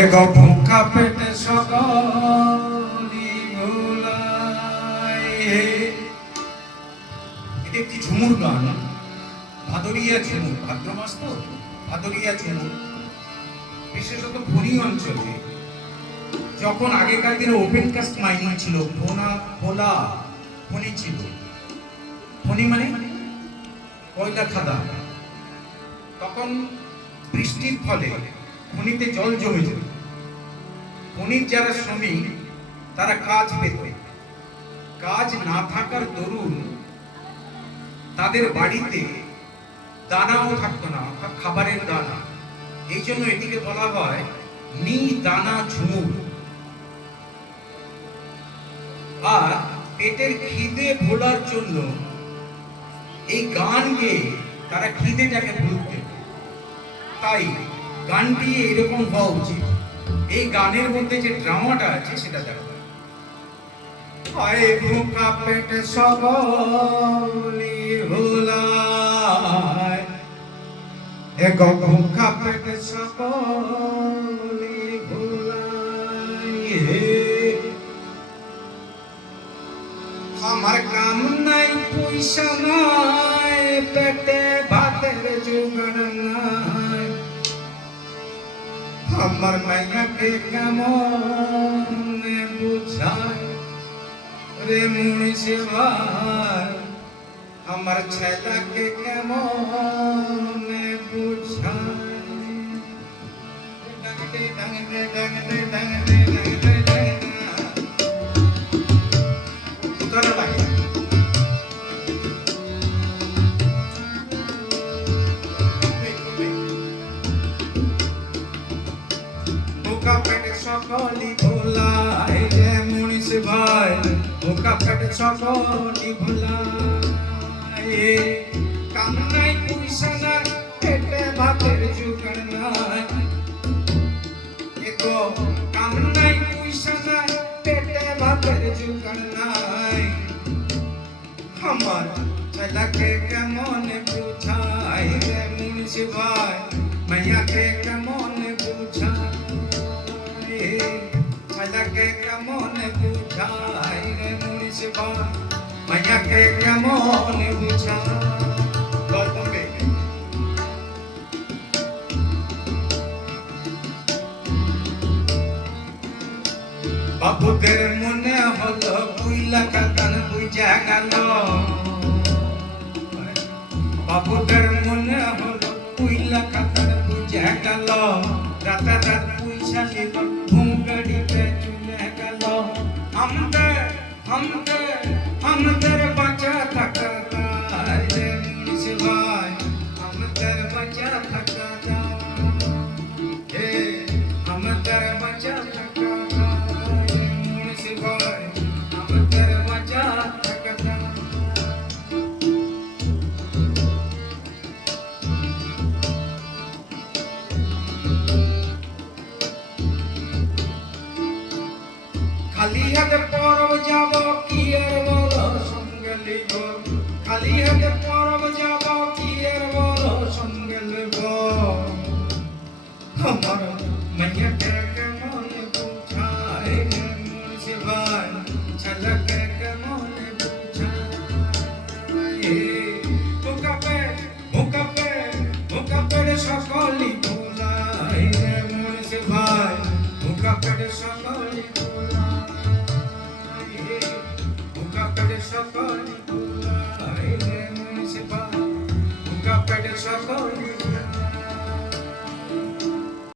এগো ভুখা পেটে সকলি ভোলাই। এটা একটি ঝুমুর গান, ভাদরিয়া ঝুমুর, ভাদ্র মাস তো ভাদরিয়া ঝুমুর। বিশেষত খনি অঞ্চলে যখন আগেকার দিনে ওপেন কাস্ট মাইনিং ছিল, ভোলা খনি ছিল। খনি মানে কয়লা খাদা। তখন বৃষ্টির ফলে খনিতে জল জমে যেত। খনির যারা শ্রমিক তারা কাজ পেত, কাজ না থাকার দরুন তাদের বাড়িতে দানাও থাকতো না, অর্থাৎ খাবারের দানা। এই জন্য এটিকে বলা হয় নি দানা ঝুমুর। আর পেটের খিদে ভোলার জন্য এই গান গেয়ে তারা খিদেটাকে ভুলতে। তাই গানটি এরকম হওয়া উচিত। এই গানের মধ্যে যে ড্রামাটা আছে সেটা দেখো। ভুখা পেটে সকলি ভোলাই, এগো ভুখা পেটে সকলি ভোলাই। আমার কাম নাই পয়সা নাই, পেটে ভাতের জোগাড় নাই। আমার মাইয়াকে কেমন বুঝায় রে মুনিশে ভাই, আমার ছেলেকে কেমন বুঝায়। ভুখা পেটে সকলি ভোলাই রে মুনিশ ভাই, ভুখা পেটে সকলি ভোলাই। কাম নাই পয়সা নাই, পেটে ভাতের জোগাড় নাই। এগো কাম নাই পয়সা নাই, পেটে ভাতের জোগাড় নাই। আমার ছেলেকে কেমন বুঝাই রে মুনিশ ভাই, মাইয়াকে কেমন বুঝাই। ছেলেকে কেমন বুঝাই রে মুনিশ ভাই, মাইয়াকে কেমন বুঝাই। বাবুদের মনে হলো বুইলা কাতান বুঝা গেল। বাবুদের মনে হলো বুইলা কাতান বুঝা গেল। রাতে রাত পয়সা নিব ঘুম গাড়িতে চলে গেল। আমাদের বাঁচা থাকা দায় রে মুনিশ ভাই, আমাদের বাঁচা থাকা দায়। আমাদের বাঁচা থাকা দায় রে মুনিশ ভাই, আমাদের বাঁচা থাকা দায়। খালি হাতে পরব যাব কি আর বড় সঙ্গে লিব। খালি হাতে পরব যাব কি আর বড় সঙ্গে লিব। আমার মাইয়াকে কেমন বুঝাই রে মুনিশ ভাই, ছেলেকে কেমন বুঝাই। ভুখা পেটে সকলি ভোলাই রে মুনিশ ভাই, ভুখা পেটে সকলি সকলি ভোলাই রে মুনিশ ভাই, ভুখা পেটে সকলি